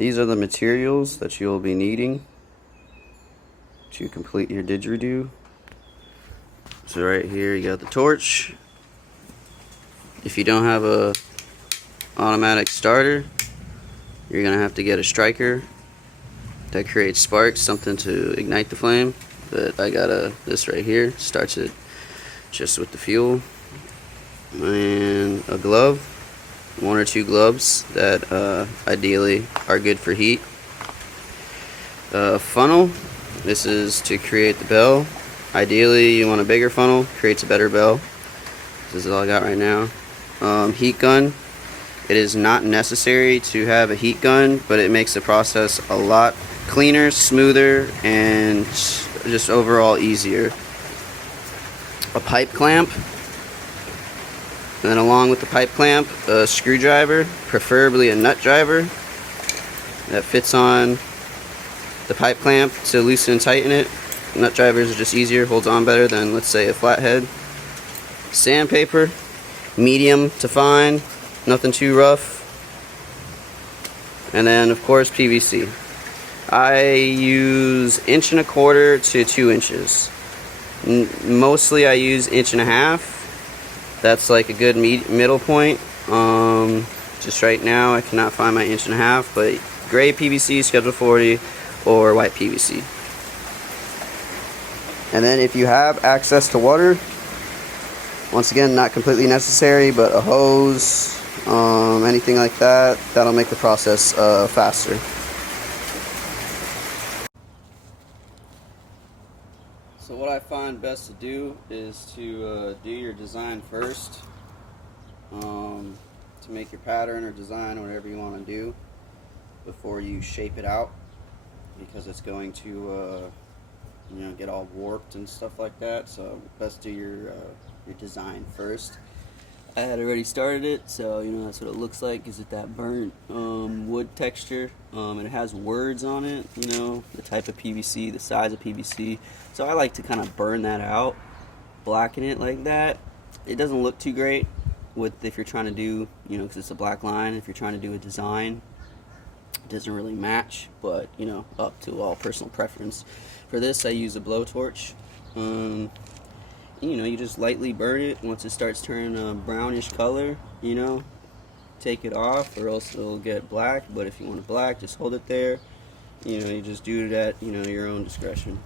These are the materials that you'll be needing to complete your didgeridoo. So right here you got the torch. If you don't have a automatic starter, you're gonna have to get a striker that creates sparks, something to ignite the flame. But I got this right here, starts it just with the fuel, and a glove, 1 or 2 gloves that ideally are good for heat. Funnel, this is to create the bell. Ideally you want a bigger funnel, creates a better bell. This is all I got right now. Heat gun, it is not necessary to have a heat gun, but it makes the process a lot cleaner, smoother, and just overall easier. A pipe clamp, and then along with the pipe clamp, a screwdriver, preferably a nut driver that fits on the pipe clamp to loosen and tighten it. Nut drivers are just easier, holds on better than, let's say, a flathead. Sandpaper, medium to fine, nothing too rough. And then of course PVC. I use 1¼ inch to 2 inches. Mostly I use 1½ inch. That's like a good middle point. Just right now I cannot find my 1½ inch, but gray PVC, Schedule 40, or white PVC. And then if you have access to water, once again, not completely necessary, but a hose, anything like that, that'll make the process faster. So what I find best to do is to do your design first, to make your pattern or design or whatever you want to do before you shape it out, because it's going to get all warped and stuff like that. So best do your design first. I had already started it, so that's what it looks like. Is it that burnt wood texture? And it has words on it, the type of PVC, the size of PVC. So I like to kind of burn that out, blacken it like that. It doesn't look too great if you're trying to do, because it's a black line. If you're trying to do a design, it doesn't really match, but up to all personal preference. For this, I use a blowtorch. You just lightly burn it. Once it starts turning a brownish color, take it off, or else it'll get black. But if you want it black, just hold it there. You just do it at your own discretion.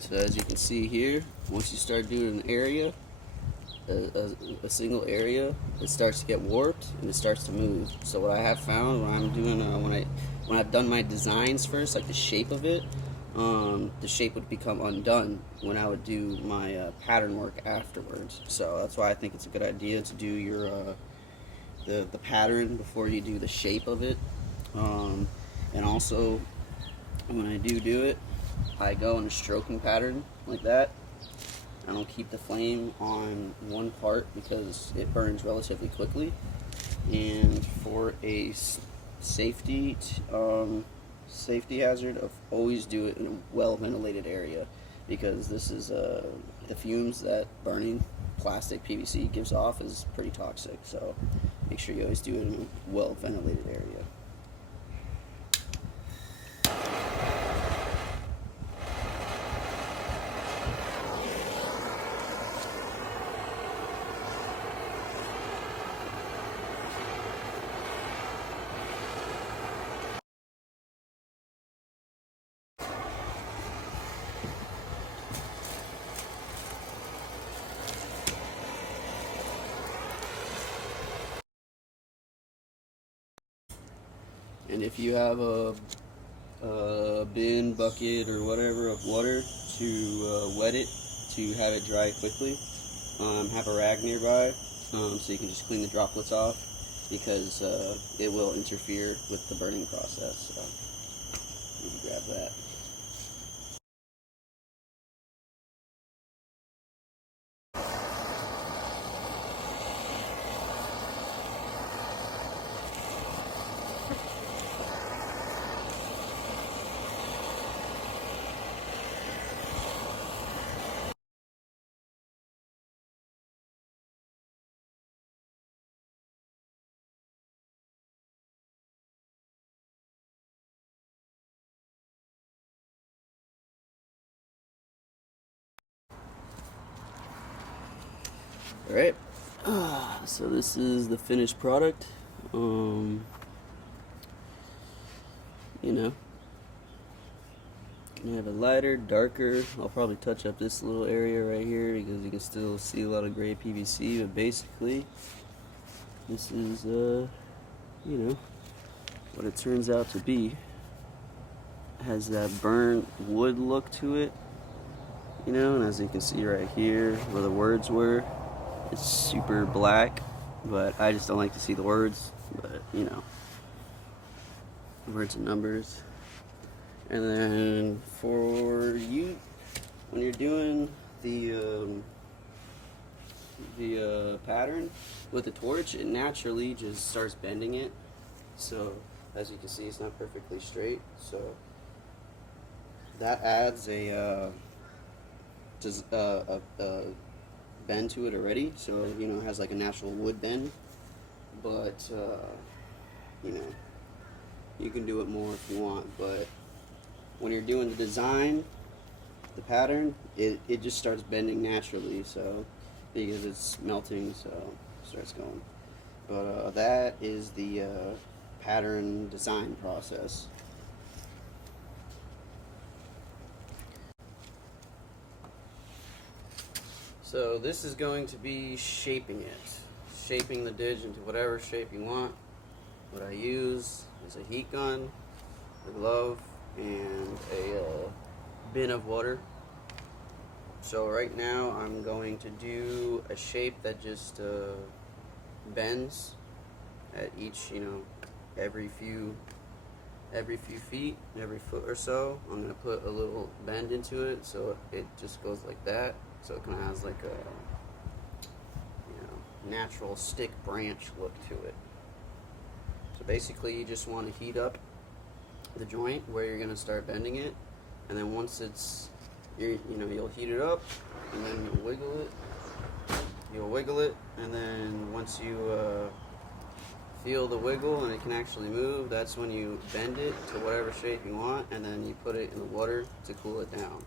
So as you can see here, once you start doing an area, a single area, it starts to get warped and it starts to move. So what I have found when I'm doing when I've done my designs first, like the shape of it, the shape would become undone when I would do my pattern work afterwards. So that's why I think it's a good idea to do your the pattern before you do the shape of it. And also, when I do it, I go in a stroking pattern like that. I don't keep the flame on one part because it burns relatively quickly. And for a safety hazard, always do it in a well ventilated area, because this is the fumes that burning plastic PVC gives off is pretty toxic. So make sure you always do it in a well ventilated area. And if you have a bin, bucket, or whatever of water to wet it, to have it dry quickly, have a rag nearby so you can just clean the droplets off, because it will interfere with the burning process. So you can grab that. Alright, so this is the finished product. You know, can have it lighter, darker. I'll probably touch up this little area right here because you can still see a lot of gray PVC, but basically this is you know, what it turns out to be. It has that burnt wood look to it, you know, and as you can see right here where the words were, it's super black, but I just don't like to see the words, but you know, words and numbers. And then for you, when you're doing the pattern with the torch, it naturally just starts bending it. So as you can see, it's not perfectly straight. So that adds a bend to it already. So you know, it has like a natural wood bend. But you know, you can do it more if you want. But when you're doing the design, the pattern, it just starts bending naturally, so because it's melting, so it starts going. But that is the pattern design process. So this is going to be shaping it, shaping the Didge into whatever shape you want. What I use is a heat gun, a glove, and a bin of water. So right now I'm going to do a shape that just bends at each, you know, every few feet, every foot or so. I'm gonna put a little bend into it so it just goes like that. So it kind of has like a, you know, natural stick branch look to it. So basically you just want to heat up the joint where you're going to start bending it, and then once it's, you know, you'll heat it up, and then you'll wiggle it, and then once you feel the wiggle and it can actually move, that's when you bend it to whatever shape you want, and then you put it in the water to cool it down.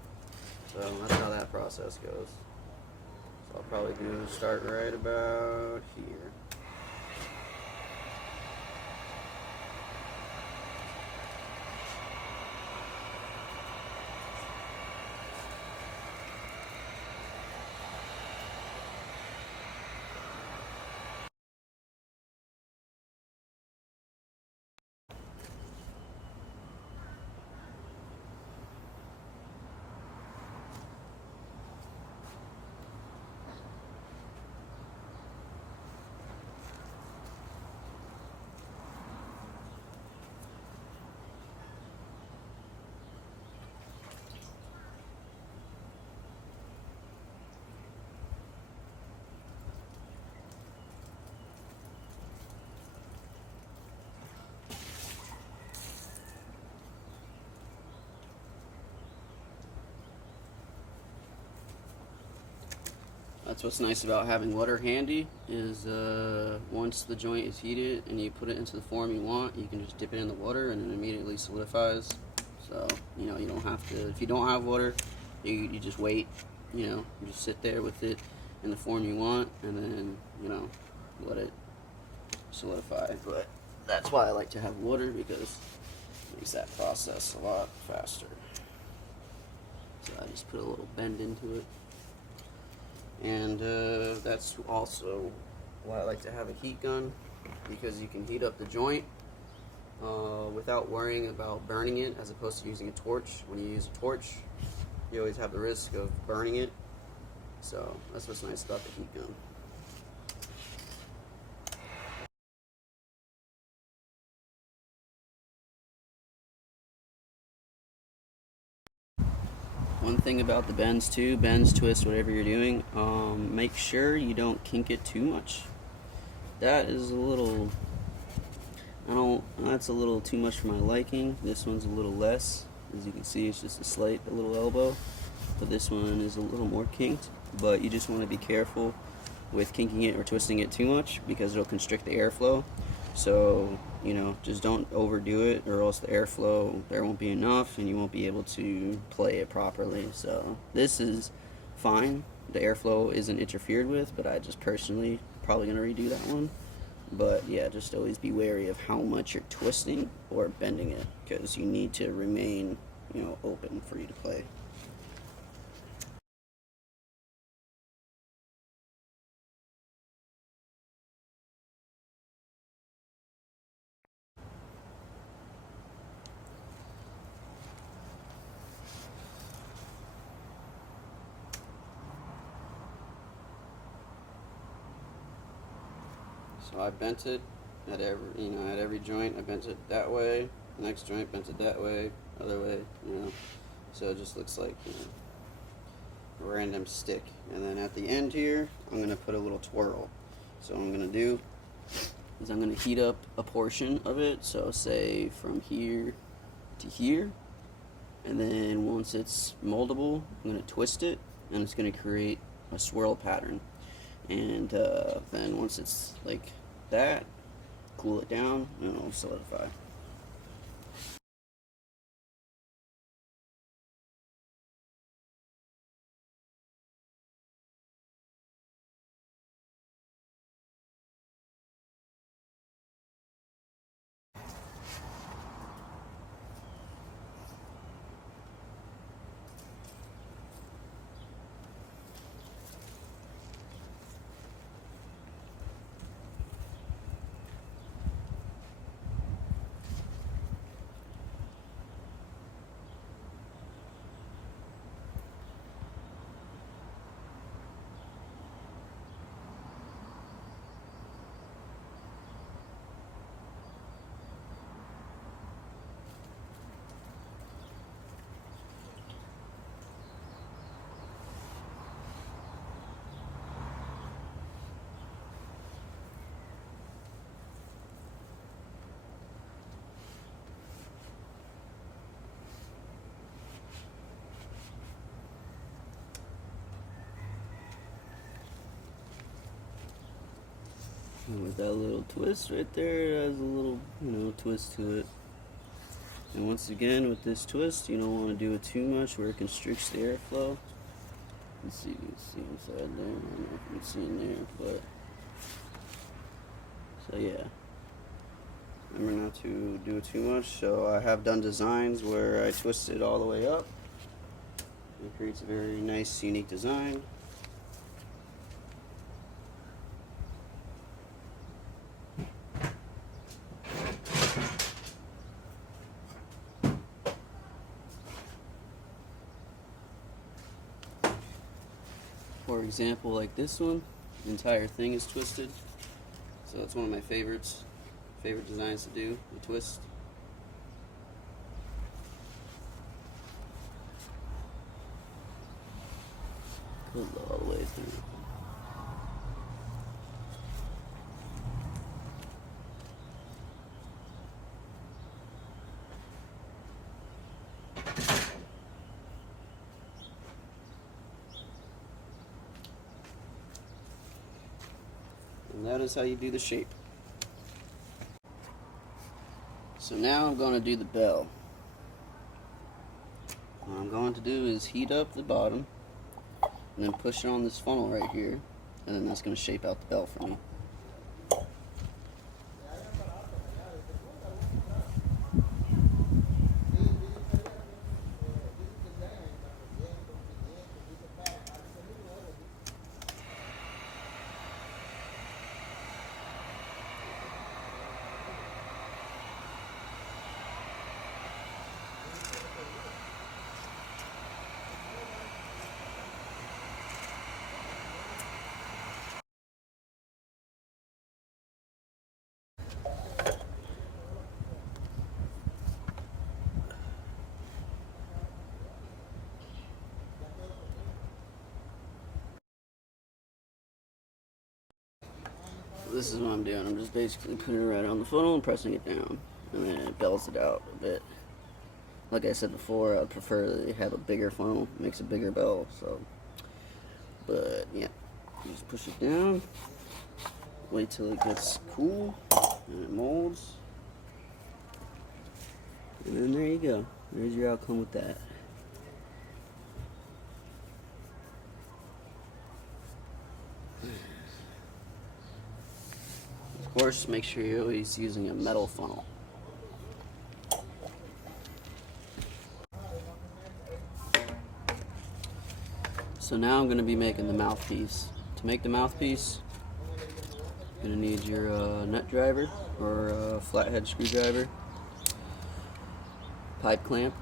So that's how that process goes. So I'll probably start right about here. That's what's nice about having water handy is once the joint is heated and you put it into the form you want, you can just dip it in the water and it immediately solidifies. So, you know, you don't have to, if you don't have water, you just wait, you know, you just sit there with it in the form you want and then, you know, let it solidify. But that's why I like to have water, because it makes that process a lot faster. So I just put a little bend into it. And that's also why I like to have a heat gun, because you can heat up the joint without worrying about burning it, as opposed to using a torch. When you use a torch, you always have the risk of burning it. So that's what's nice about the heat gun. One thing about the bends too, bends, twists, whatever you're doing, make sure you don't kink it too much. That is a little, that's a little too much for my liking. This one's a little less. As you can see, it's just a little elbow. But this one is a little more kinked. But you just want to be careful with kinking it or twisting it too much, because it'll constrict the airflow. So, you know, just don't overdo it, or else the airflow, there won't be enough and you won't be able to play it properly. So this is fine. The airflow isn't interfered with, but I just personally probably gonna redo that one. But yeah, just always be wary of how much you're twisting or bending it, because you need to remain, open for you to play. So I bent it at every joint. I bent it that way. Next joint, bent it that way, other way. So it just looks like a random stick. And then at the end here, I'm gonna put a little twirl. So what I'm gonna do is I'm gonna heat up a portion of it. So say from here to here, and then once it's moldable, I'm gonna twist it, and it's gonna create a swirl pattern. And then once it's like that, cool it down, and it'll solidify. And with that little twist right there, it has a little, twist to it. And once again, with this twist, you don't want to do it too much where it constricts the airflow. Let's see, you can see inside there. I don't know if you can see in there, but so yeah. Remember not to do it too much. So I have done designs where I twist it all the way up. It creates a very nice, unique design. For example, like this one, the entire thing is twisted. So it's one of my favorite designs to do, the twist. Pull it all the way through. And that is how you do the shape. So now I'm going to do the bell. What I'm going to do is heat up the bottom and then push it on this funnel right here, and then that's going to shape out the bell for me. This is what I'm doing. I'm just basically putting it right on the funnel and pressing it down, and then it bells it out a bit. Like I said before, I'd prefer that they have a bigger funnel. It makes a bigger bell. So, but yeah, just push it down. Wait till it gets cool and it molds, and then there you go. There's your outcome with that. Of course, make sure you're always using a metal funnel. So now I'm going to be making the mouthpiece. To make the mouthpiece, you're going to need your nut driver or flathead screwdriver, pipe clamp,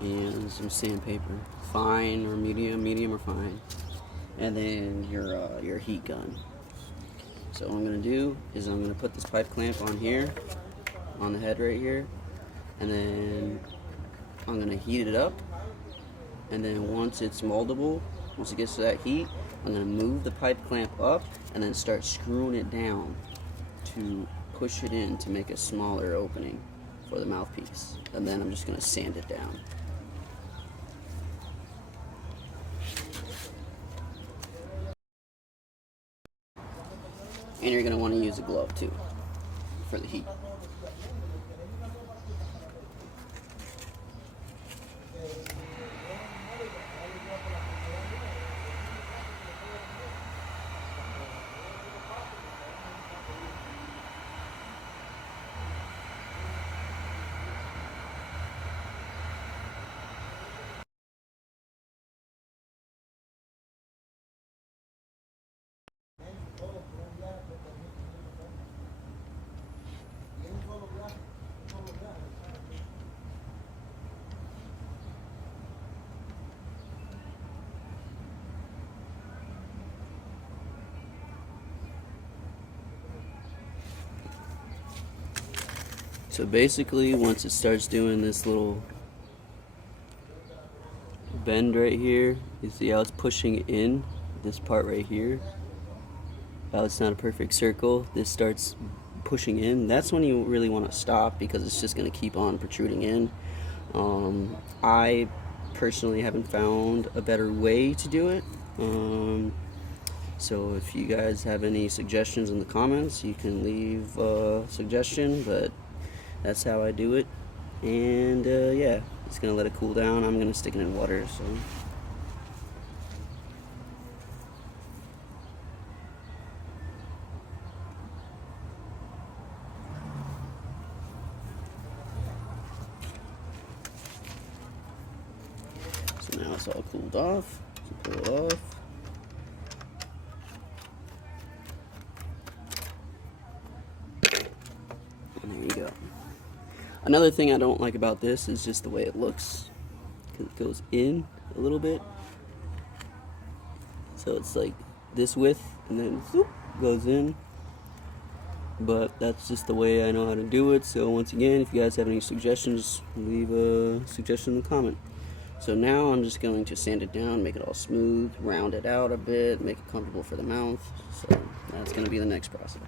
and some sandpaper, fine or medium or fine, and then your heat gun. So what I'm going to do is I'm going to put this pipe clamp on here, on the head right here, and then I'm going to heat it up, and then once it's moldable, once it gets to that heat, I'm going to move the pipe clamp up and then start screwing it down to push it in to make a smaller opening for the mouthpiece, and then I'm just going to sand it down. And you're going to want to use a glove too for the heat. So basically, once it starts doing this little bend right here, you see how it's pushing in this part right here, how it's not a perfect circle, this starts pushing in. That's when you really want to stop, because it's just going to keep on protruding in. I personally haven't found a better way to do it. So if you guys have any suggestions in the comments, you can leave a suggestion, but that's how I do it. And yeah, it's gonna let it cool down. I'm gonna stick it in water. So now it's all cooled off. So pull it off. And there you go. Another thing I don't like about this is just the way it looks, because it goes in a little bit. So it's like this width, and then whoop, goes in. But that's just the way I know how to do it. So once again, if you guys have any suggestions, leave a suggestion in the comment. So now I'm just going to sand it down, make it all smooth, round it out a bit, make it comfortable for the mouth. So that's going to be the next process.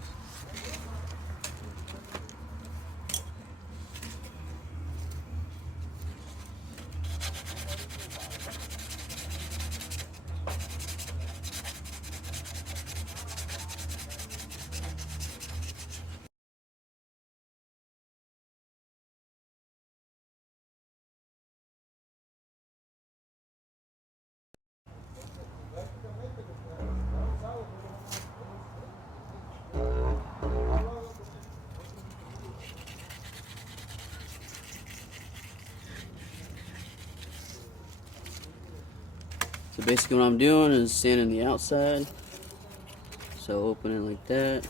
So basically what I'm doing is sanding the outside. So open it like that,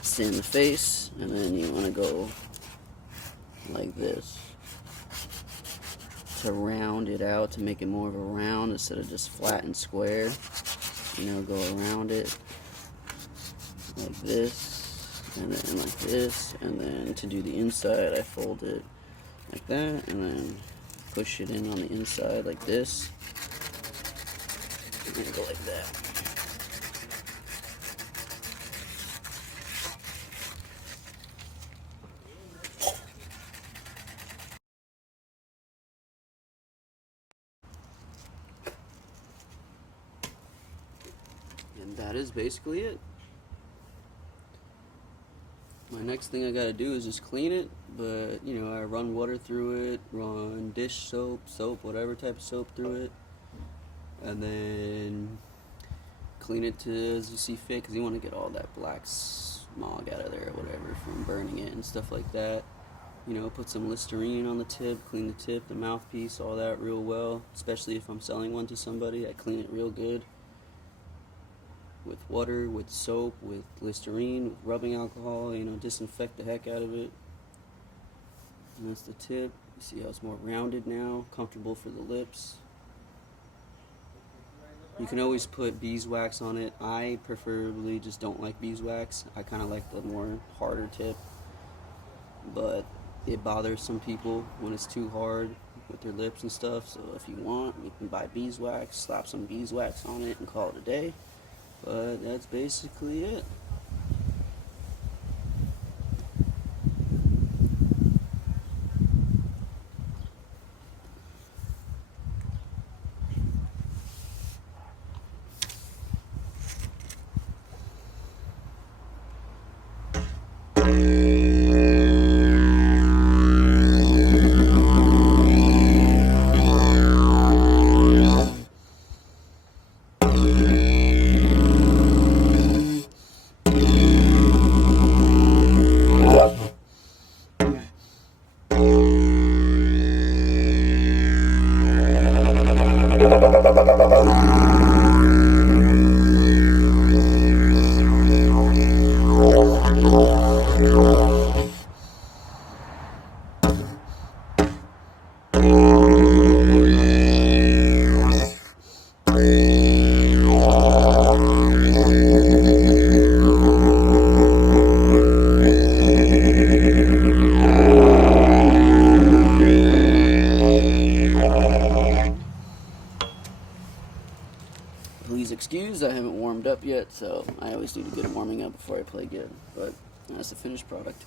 sand the face, and then you want to go like this to round it out, to make it more of a round instead of just flat and square. You know, go around it like this, and then like this, and then to do the inside I fold it like that, and then push it in on the inside like this, and go like that. And that is basically it. My next thing I gotta do is just clean it, but you know, I run water through it, run dish soap, whatever type of soap through it, and then clean it to as you see fit, because you want to get all that black smog out of there or whatever from burning it and stuff like that. You know, put some Listerine on the tip, clean the tip, the mouthpiece, all that real well. Especially if I'm selling one to somebody, I clean it real good with water, with soap, with Listerine, with rubbing alcohol. You know, disinfect the heck out of it. And that's the tip. You see how it's more rounded now, comfortable for the lips. You can always put beeswax on it. I preferably just don't like beeswax. I kind of like the more harder tip, but it bothers some people when it's too hard with their lips and stuff. So if you want, you can buy beeswax, slap some beeswax on it, and call it a day. But that's basically it. Please excuse, I haven't warmed up yet, so I always need to get a warming up before I play good. But that's the finished product.